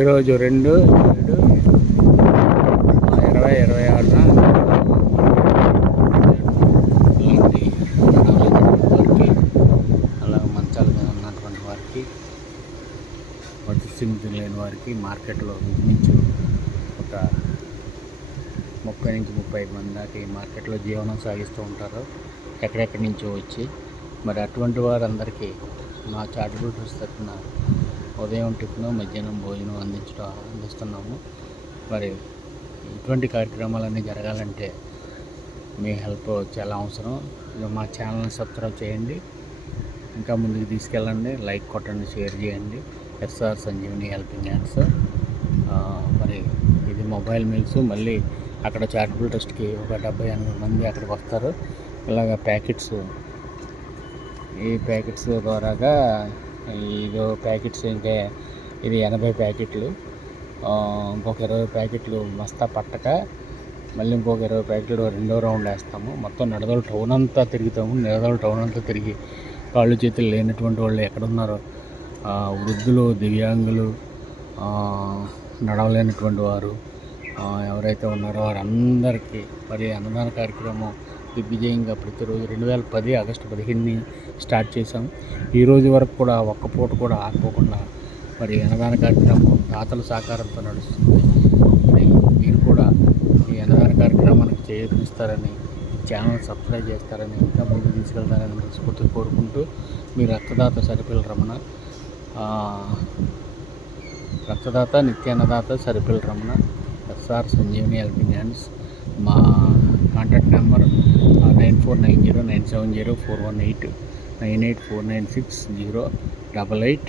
ఈరోజు 2/7/2026 ఇలాంటి వారికి అలా మంచాల మీద ఉన్నటువంటి వారికి పరిస్థితి లేని వారికి మార్కెట్లో ఇంచుమించు ఒక 30 నుంచి 35 మంది దాకా ఈ మార్కెట్లో జీవనం సాగిస్తూ ఉంటారు, ఎక్కడెక్కడి నుంచో వచ్చి. మరి అటువంటి వారందరికీ మా చారిటబుల్ ట్రస్ట్ తరఫున ఉదయం టిఫిన్, మధ్యాహ్నం భోజనం అందిస్తున్నాము. మరి ఇటువంటి కార్యక్రమాలన్నీ జరగాలంటే మీ హెల్ప్ చాలా అవసరం. మా ఛానల్ని సబ్స్క్రైబ్ చేయండి, ఇంకా ముందుకు తీసుకెళ్ళండి, లైక్ కొట్టండి, షేర్ చేయండి. SR Sanjeevani helping hands. మరి ఇది మొబైల్ మీల్స్. మళ్ళీ అక్కడ చారిటబుల్ ట్రస్ట్కి ఒక 70-80 మంది అక్కడికి వస్తారు. ఇలాగ ప్యాకెట్స్, ఈ ప్యాకెట్స్ ద్వారాగా ఇదో ప్యాకెట్స్ ఇంకా ఇది 80 ప్యాకెట్లు, ఇంకొక 20 ప్యాకెట్లు బస్తా పట్టక మళ్ళీ ఇంకొక 20 ప్యాకెట్లు రెండో రౌండ్ వేస్తాము. మొత్తం నిడదవోలు టౌన్ అంతా తిరుగుతాము. నిడదవోలు టౌన్ అంతా తిరిగి కాళ్ళు చేతులు లేనటువంటి వాళ్ళు ఎక్కడున్నారో, వృద్ధులు, దివ్యాంగులు, నడవలేనటువంటి వారు ఎవరైతే ఉన్నారో వారందరికీ మరి అన్నదాన కార్యక్రమం దిగ్విజయంగా ప్రతిరోజు 2010 ఆగస్టు 15 స్టార్ట్ చేశాం. ఈరోజు వరకు కూడా ఒక్క పూట కూడా ఆగిపోకుండా మరి అన్నదాన కార్యక్రమం దాతల సహకారంతో నడుస్తుంది. మరి మీరు కూడా ఈ అన్నదాన కార్యక్రమానికి చేయనిస్తారని, ఛానల్ సబ్స్క్రైబ్ చేస్తారని, ఇంకా ముందుకు తీసుకెళ్తారని మనస్ఫూర్తిగా కోరుకుంటూ, మీ రక్తదాత సరిపిల్ల రమణ, రక్తదాత నిత్యాన్నదాత Saripilla Ramana, SR Sanjeevani helping hands. మా కాంటాక్ట్ నెంబర్ 9490970418, 9849608849.